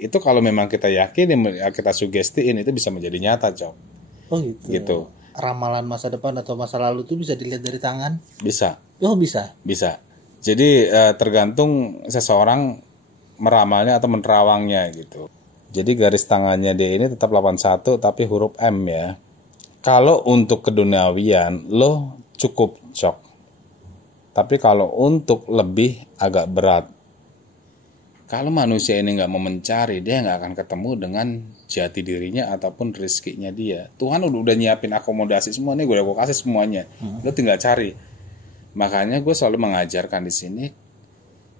Itu kalau memang kita yakin, kita sugestiin, itu bisa menjadi nyata, Cok. Oh gitu. Gitu. Ramalan masa depan atau masa lalu itu bisa dilihat dari tangan? Bisa. Oh bisa. Bisa. Jadi tergantung seseorang meramalnya atau menerawangnya gitu. Jadi garis tangannya dia ini tetap 81 tapi huruf M ya. Kalau untuk keduniawian lo cukup Cok. Tapi kalau untuk lebih agak berat. Kalau manusia ini nggak mau mencari, dia nggak akan ketemu dengan jati dirinya ataupun rezekinya dia. Tuhan udah nyiapin akomodasi semua nih, gue kasih semuanya. Lo tinggal cari. Makanya gue selalu mengajarkan di sini,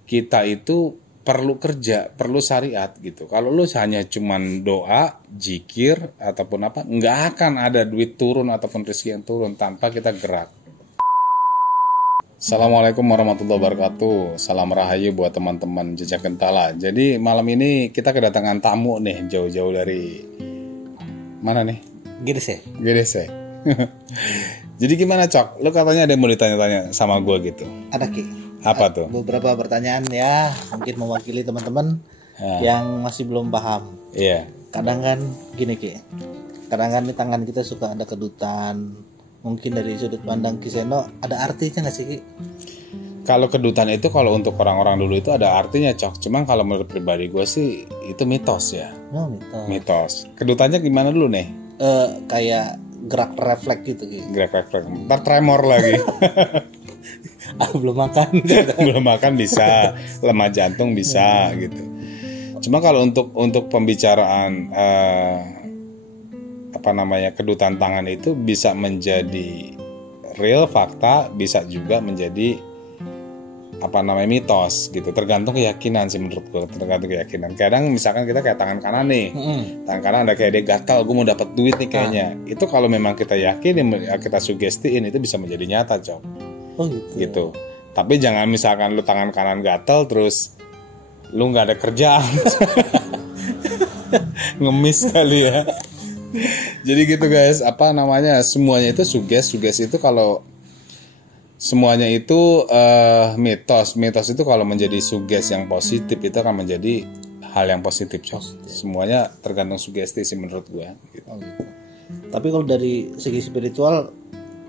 kita itu perlu kerja, perlu syariat gitu. Kalau lo hanya cuman doa, zikir ataupun apa, nggak akan ada duit turun ataupun rezeki yang turun tanpa kita gerak. Assalamualaikum warahmatullahi wabarakatuh. Salam rahayu buat teman-teman Jejak Gentala. Jadi malam ini kita kedatangan tamu nih, jauh-jauh dari mana nih? GDC. Jadi gimana Cok? Lu katanya ada yang mau ditanya-tanya sama gue gitu. Ada Ki. Apa tuh? Beberapa pertanyaan ya, mungkin mewakili teman-teman yang masih belum paham. Iya. Kadang kan gini Ki. Kadang kan di tangan kita suka ada kedutan. Mungkin dari sudut pandang Kiseno ada artinya nggak sih Ki? Kalau kedutan itu kalau untuk orang-orang dulu itu ada artinya Cok. Cuman kalau menurut pribadi gue sih itu mitos ya. Oh, mitos. Mitos. Kedutannya gimana dulu nih? Kayak gerak refleks gitu Ki. Gerak. Ntar tremor lagi. Belum makan. Belum makan bisa, lemah jantung bisa gitu. Cuma kalau untuk pembicaraan kedutan tangan itu bisa menjadi real fakta, bisa juga menjadi mitos gitu. Tergantung keyakinan sih menurut gue, tergantung keyakinan. Kadang misalkan kita kayak tangan kanan nih, tangan kanan ada kayak dia gatal, gue mau dapat duit nih kayaknya. Itu kalau memang kita yakin, kita sugestiin, itu bisa menjadi nyata Cok. Oh gitu. Tapi jangan misalkan lu tangan kanan gatal terus lu nggak ada kerjaan, ngemis kali ya. Jadi gitu guys, semuanya itu suges itu kalau semuanya itu mitos itu kalau menjadi suges yang positif itu akan menjadi hal yang positif Cok. Semuanya tergantung sugesti sih menurut gue gitu. Oh, gitu. Tapi kalau dari segi spiritual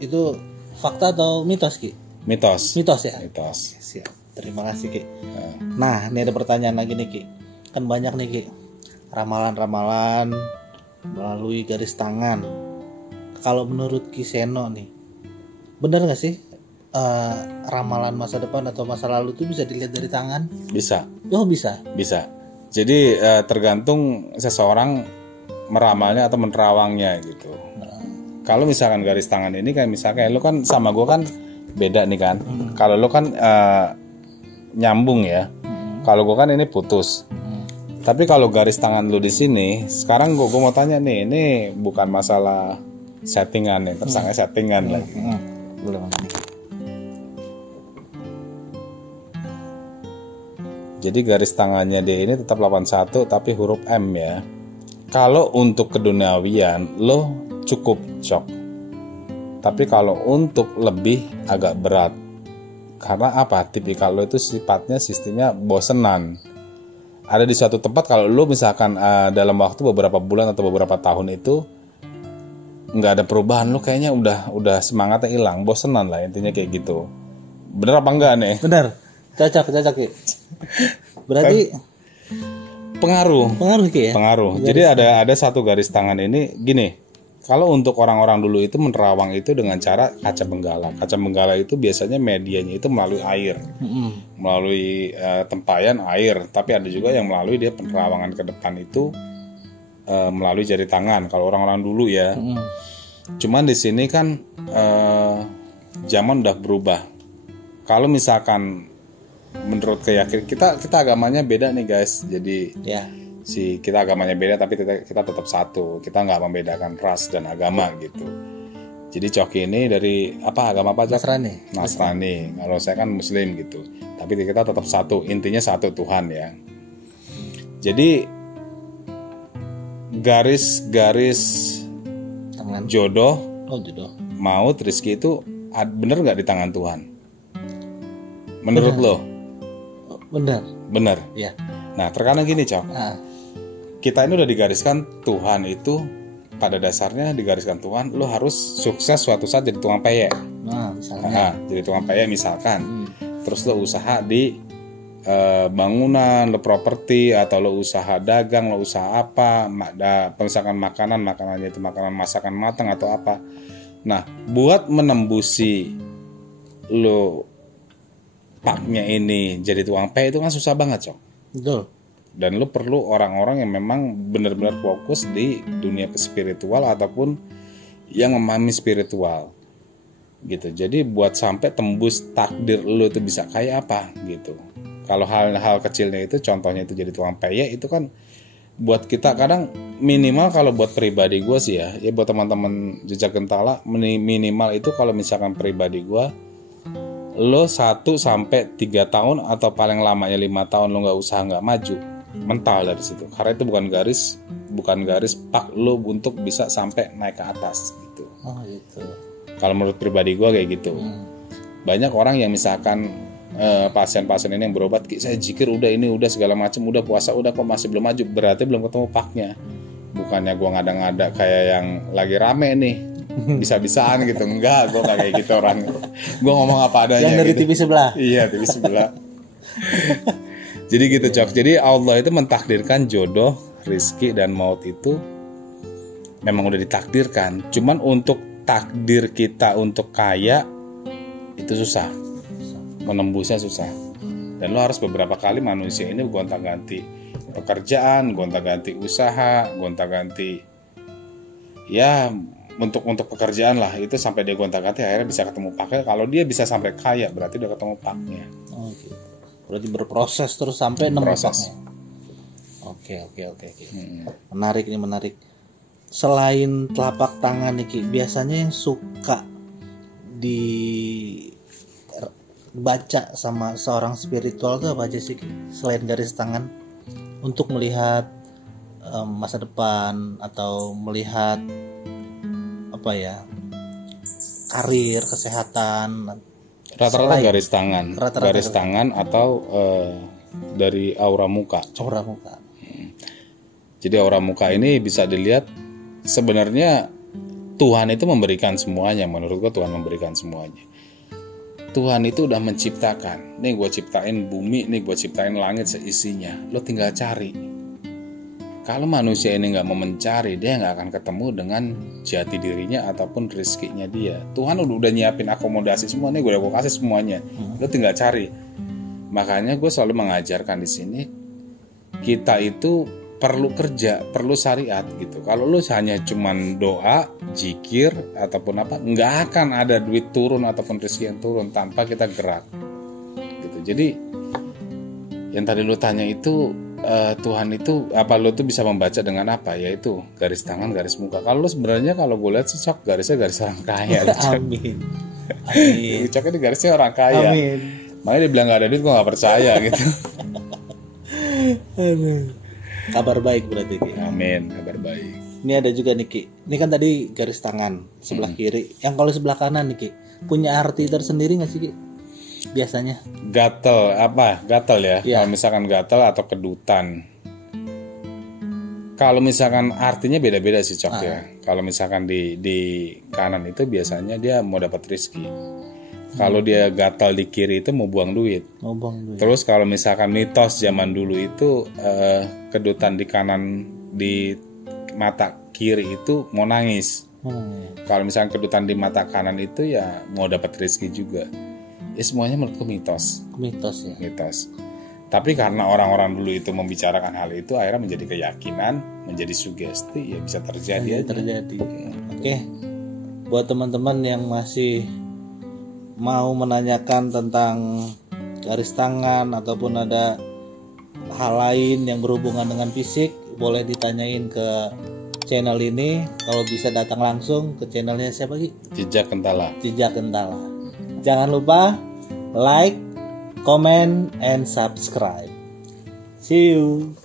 itu fakta atau mitos Ki? Mitos ya? Mitos. Siap. Terima kasih Ki. Nah, ini ada pertanyaan lagi nih Ki. Kan banyak nih Ki ramalan-ramalan melalui garis tangan. Kalau menurut Kiseno nih, benar nggak sih ramalan masa depan atau masa lalu itu bisa dilihat dari tangan? Bisa. Oh bisa. Bisa. Jadi tergantung seseorang meramalnya atau menerawangnya gitu. Kalau misalkan garis tangan ini kayak misalnya lu kan sama gue kan beda nih kan. Kalau lu kan nyambung ya. Kalau gue kan ini putus. Tapi kalau garis tangan lu di sini, sekarang gue mau tanya nih, ini bukan masalah settingan nih, tersangka settingan lagi. Boleh. Jadi garis tangannya dia ini tetap 81 tapi huruf M ya. Kalau untuk keduniawian lo cukup Cok. Tapi kalau untuk lebih agak berat. Karena apa? Tipikal lo itu sifatnya sistemnya bosenan. Ada di suatu tempat kalau lo misalkan dalam waktu beberapa bulan atau beberapa tahun itu nggak ada perubahan, lo kayaknya udah semangatnya hilang, bosenan lah intinya kayak gitu. Bener apa enggak nih? Bener. Cocok ya. Berarti pengaruh Ki ya? Pengaruh. Jadi ada satu garis tangan ini gini. Kalau untuk orang-orang dulu itu menerawang itu dengan cara kaca benggala. Kaca benggala itu biasanya medianya itu melalui air, melalui tempayan air. Tapi ada juga yang melalui dia penerawangan ke depan itu melalui jari tangan. Kalau orang-orang dulu ya. Cuman di sini kan zaman udah berubah. Kalau misalkan menurut keyakinan kita agamanya beda nih guys. Jadi kita agamanya beda tapi kita tetap satu. Kita nggak membedakan ras dan agama gitu. Jadi Coki ini dari agama apa Cok? Nasrani. Kalau saya kan Muslim gitu. Tapi kita tetap satu. Intinya satu Tuhan ya. Jadi garis tangan jodoh, maut, rezeki itu bener nggak di tangan Tuhan? Menurut lo? Benar. Bener. Ya. Nah terkadang gini Cok. kita ini udah digariskan Tuhan itu, pada dasarnya digariskan Tuhan lo harus sukses suatu saat jadi tukang peyek. Nah, misalnya Jadi tukang peyek misalkan. Terus lo usaha di bangunan, lo properti, atau lo usaha dagang, lo usaha apa, misalkan makanannya itu makanan masakan matang atau apa. Nah, buat menembusi lo paknya ini jadi tukang peyek itu kan susah banget, Cok. betul. Dan lo perlu orang-orang yang memang benar-benar fokus di dunia spiritual ataupun yang memahami spiritual gitu. Jadi buat sampai tembus takdir lo itu bisa kayak apa gitu. Kalau hal-hal kecilnya itu, contohnya itu jadi tukang peyek, itu kan buat kita kadang minimal, kalau buat pribadi gue sih ya buat teman-teman Jejak Gentala, minimal itu kalau misalkan pribadi gue, lo 1 sampai 3 tahun atau paling lamanya 5 tahun lo nggak usaha, nggak maju, mental dari situ, karena itu bukan garis pak lo untuk bisa sampai naik ke atas gitu. Oh gitu. Kalau menurut pribadi gue kayak gitu. Banyak orang yang misalkan pasien-pasien ini yang berobat, saya zikir udah segala macam, udah puasa udah, kok masih belum maju, berarti belum ketemu paknya. Bukannya gue ngada-ngada kayak yang lagi rame nih bisa-bisaan gitu, enggak, gue gak kayak gitu orang. Gue ngomong apa adanya. Yang dari gitu. TV sebelah. Iya, TV sebelah. Jadi gitu, Cok. Jadi Allah itu mentakdirkan jodoh, rizki dan maut itu memang udah ditakdirkan. Cuman untuk takdir kita untuk kaya itu susah, menembusnya susah. Dan lo harus beberapa kali, manusia ini gonta-ganti pekerjaan, gonta-ganti usaha, gonta-ganti ya untuk pekerjaan lah, itu sampai dia gonta-ganti akhirnya bisa ketemu paknya. Kalau dia bisa sampai kaya berarti udah ketemu paknya. Oh gitu. Berarti berproses terus sampai nemu paknya. Oke. Menarik. Selain telapak tangan nih Ki, biasanya yang suka dibaca sama seorang spiritual itu apa aja sih Ki? Selain garis tangan, untuk melihat masa depan atau melihat apa ya, karir, kesehatan. Rata-rata garis tangan, Rata-rata tangan atau dari aura muka. Aura muka. Jadi aura muka ini bisa dilihat, sebenarnya Tuhan itu memberikan semuanya. Menurut gua Tuhan memberikan semuanya. Tuhan itu udah menciptakan. Nih gue ciptain bumi, nih gue ciptain langit seisinya. Lo tinggal cari. Kalau manusia ini nggak mau mencari, dia nggak akan ketemu dengan jati dirinya ataupun rezekinya dia. Tuhan udah nyiapin akomodasi semua, nih gue kasih semuanya. Lo tinggal cari. Makanya gue selalu mengajarkan di sini, kita itu perlu kerja, perlu syariat gitu. Kalau lo hanya cuman doa, zikir ataupun apa, nggak akan ada duit turun ataupun rezeki yang turun tanpa kita gerak. Gitu. Jadi yang tadi lo tanya itu, Tuhan itu apa, lo tuh bisa membaca dengan apa? Yaitu garis tangan, garis muka. Kalau lo sebenarnya, kalau gue lihat sih Cok, garisnya garis orang kaya. Amin. Cok ini garisnya orang kaya. Amin. Makanya dia bilang gak ada duit, gue gak percaya gitu. Kabar baik berarti Ki. Amin, kabar baik. Ini ada juga nih Ki. Ini kan tadi garis tangan sebelah kiri. Yang kalau sebelah kanan nih Ki, punya arti tersendiri nggak sih Ki? Biasanya. Gatel ya? Ya. Kalau misalkan gatel atau kedutan. Kalau misalkan artinya beda-beda sih Cok ya. Kalau misalkan di kanan itu biasanya dia mau dapat rezeki. Kalau dia gatal di kiri itu mau buang duit. Terus kalau misalkan mitos zaman dulu itu kedutan di kanan, di mata kiri itu mau nangis. Kalau misalkan kedutan di mata kanan itu ya mau dapat rezeki juga. Ya semuanya menurutku mitos. Mitos ya. Mitos. Tapi karena orang-orang dulu itu membicarakan hal itu, akhirnya menjadi keyakinan, menjadi sugesti, ya bisa terjadi. Oke. Buat teman-teman yang masih mau menanyakan tentang garis tangan ataupun ada hal lain yang berhubungan dengan fisik, boleh ditanyain ke channel ini. Kalau bisa datang langsung ke channelnya siapa Ki? Jejak Gentala. Jangan lupa like, comment, and subscribe. See you.